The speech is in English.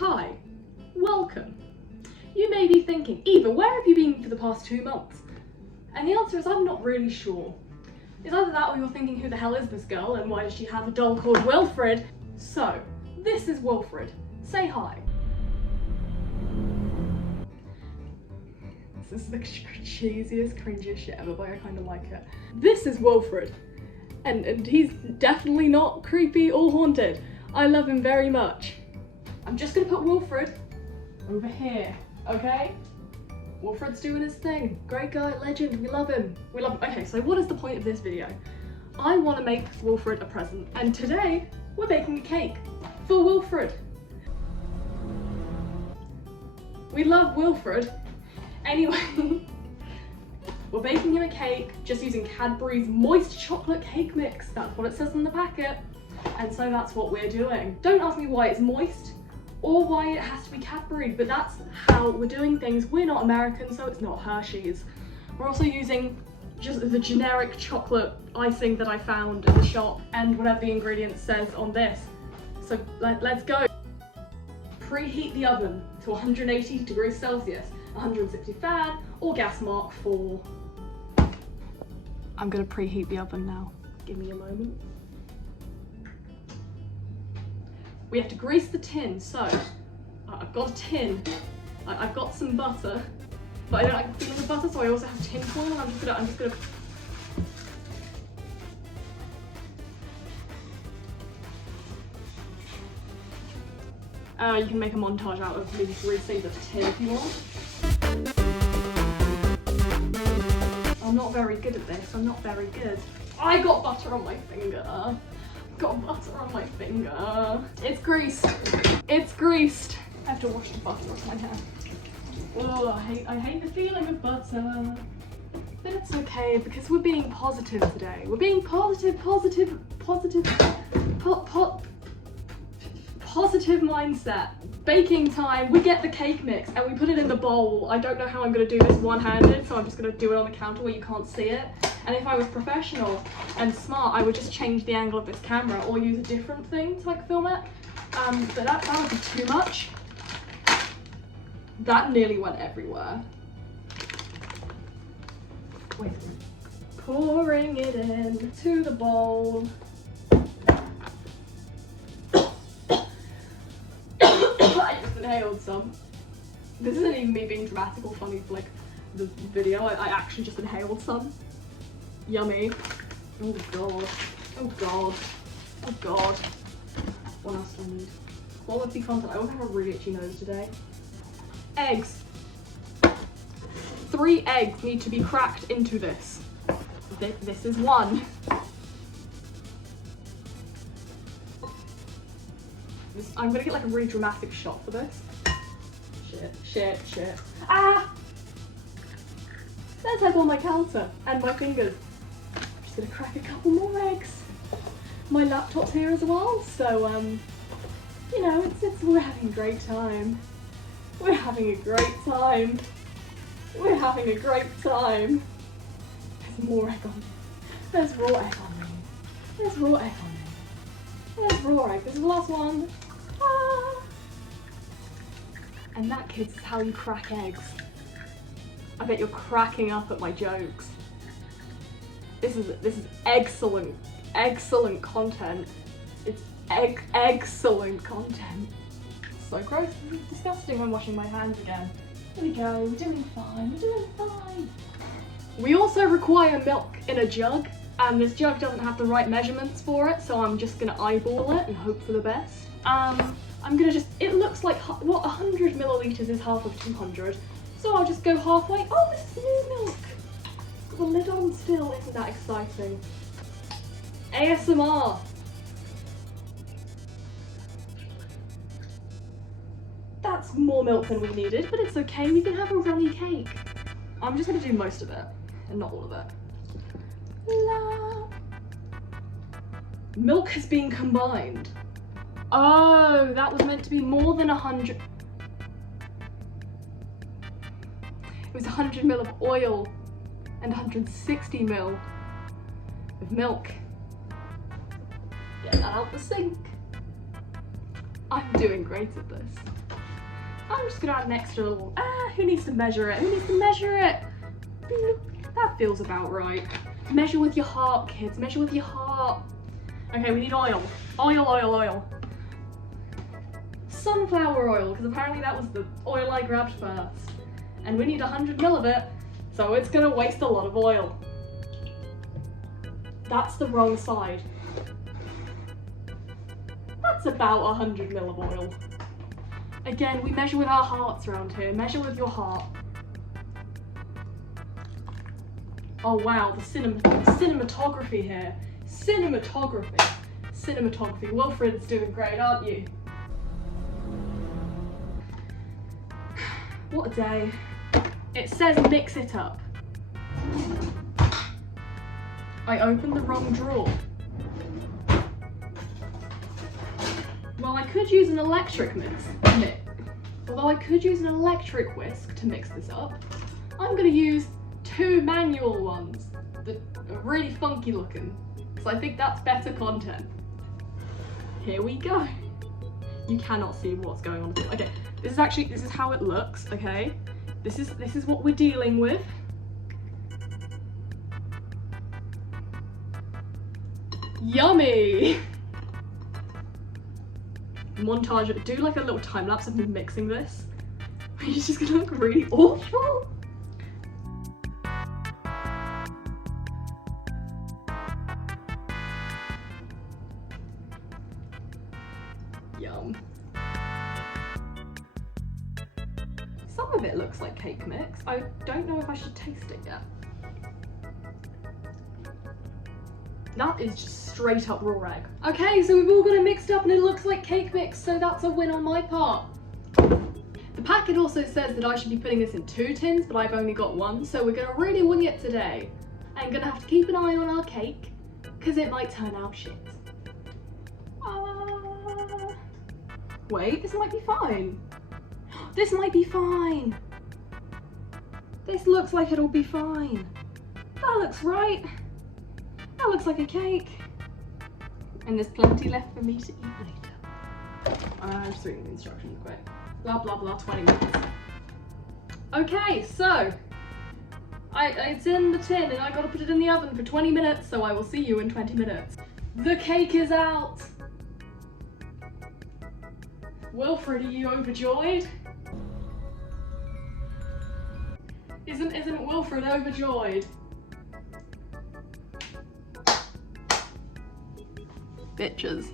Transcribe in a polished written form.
Hi, welcome. You may be thinking, Eva, where have you been for the past 2 months? And the answer is I'm not really sure. It's either that or you're thinking, who the hell is this girl and why does she have a doll called Wilfred? So, this is Wilfred. Say hi. This is the cheesiest, cringiest shit ever, but I kind of like it. This is Wilfred. And he's definitely not creepy or haunted. I love him very much. I'm just gonna put Wilfred over here, okay? Wilfred's doing his thing. Great guy, legend, we love him. We love him. Okay, so what is the point of this video? I want to make Wilfred a present, and today we're baking a cake for Wilfred. We love Wilfred. Anyway, we're baking him a cake just using Cadbury's moist chocolate cake mix. That's what it says on the packet. And so that's what we're doing. Don't ask me why it's moist or why it has to be Cadbury, but that's how we're doing things. We're not American, so it's not Hershey's. We're also using just the generic chocolate icing that I found in the shop and whatever the ingredient says on this. So let's go. Preheat the oven to 180 degrees Celsius, 160 fan or gas mark 4. I'm gonna preheat the oven now. Give me a moment. We have to grease the tin, so I've got a tin, I've got some butter, but I don't like the feeling of butter, so I also have tin foil, and I'm just gonna you can make a montage out of me greasing the tin if you want. I'm not very good at this, I'm not very good. I got butter on my finger. Got butter on my finger. It's greased. It's greased. I have to wash the butter off my hand. Oh, I hate the feeling of butter. But it's okay because we're being positive today. We're being positive mindset. Baking time, we get the cake mix and we put it in the bowl. I don't know how I'm gonna do this one-handed, so I'm just gonna do it on the counter where you can't see it. And if I was professional and smart, I would just change the angle of this camera or use a different thing to like film it. But that would be too much. That nearly went everywhere. Wait a minute. Pouring it in to the bowl. I just inhaled some. This isn't even me being dramatic or funny for like the video. I actually just inhaled some. Yummy. Oh god. Oh god. Oh god. What else do I need? Quality content. I also have a really itchy nose today. Eggs. 3 eggs need to be cracked into this. This is 1. I'm gonna get like a really dramatic shot for this. Shit. Ah! There's egg on my counter and my fingers. I'm just gonna crack a couple more eggs. My laptop's here as well, so you know, we're having a great time. We're having a great time. We're having a great time. There's more egg on me. There's raw egg on me. There's raw egg on me. There's raw egg. This is the last one. Ah. And that, kids, is how you crack eggs. I bet you're cracking up at my jokes. This is excellent content. It's excellent content. So gross, it's disgusting. I'm washing my hands again. There we go, we're doing fine. We also require milk in a jug, and this jug doesn't have the right measurements for it, so I'm just gonna eyeball it and hope for the best. I'm gonna it looks like, 100 milliliters is half of 200. So I'll just go halfway. Oh, this is new milk. Got the lid on still. Isn't that exciting? ASMR. That's more milk than we needed, but it's okay. We can have a runny cake. I'm just gonna do most of it and not all of it. La. Milk has been combined. Oh, that was meant to be more than 100. It was 100 ml of oil and 160 ml of milk. Get that out the sink. I'm doing great at this. I'm just gonna add an extra little, who needs to measure it? Who needs to measure it? That feels about right. Measure with your heart, kids, measure with your heart. Okay, we need oil. Oil, oil, oil. Sunflower oil, because apparently that was the oil I grabbed first. And we need 100 ml of it, so it's gonna waste a lot of oil. That's the wrong side. That's about 100 ml of oil. Again, we measure with our hearts around here. Measure with your heart. Oh wow, the cinematography here. Cinematography. Cinematography. Wilfred's doing great, aren't you? What a day. It says mix it up. I opened the wrong drawer. Well, I could use an electric Although I could use an electric whisk to mix this up, I'm gonna use 2 manual ones that are really funky looking. So I think that's better content. Here we go. You cannot see what's going on. Okay, this is how it looks, okay? This is what we're dealing with. Yummy! Montage it. Do like a little time lapse of me mixing this. It's just gonna look really awful. Yum. Some of it looks like cake mix. I don't know if I should taste it yet. That is just straight up raw egg. Okay, so we've all got it mixed up and it looks like cake mix, so that's a win on my part. The packet also says that I should be putting this in 2 tins, but I've only got 1, so we're gonna really wing it today. I'm gonna have to keep an eye on our cake, because it might turn out shit. Wait, this might be fine. This might be fine. This looks like it'll be fine. That looks right. That looks like a cake. And there's plenty left for me to eat later. I'm just reading the instructions quick. Blah, blah, blah, 20 minutes. Okay, so it's in the tin and I gotta put it in the oven for 20 minutes, so I will see you in 20 minutes. The cake is out. Wilfred, are you overjoyed? Isn't Wilfred overjoyed? Bitches.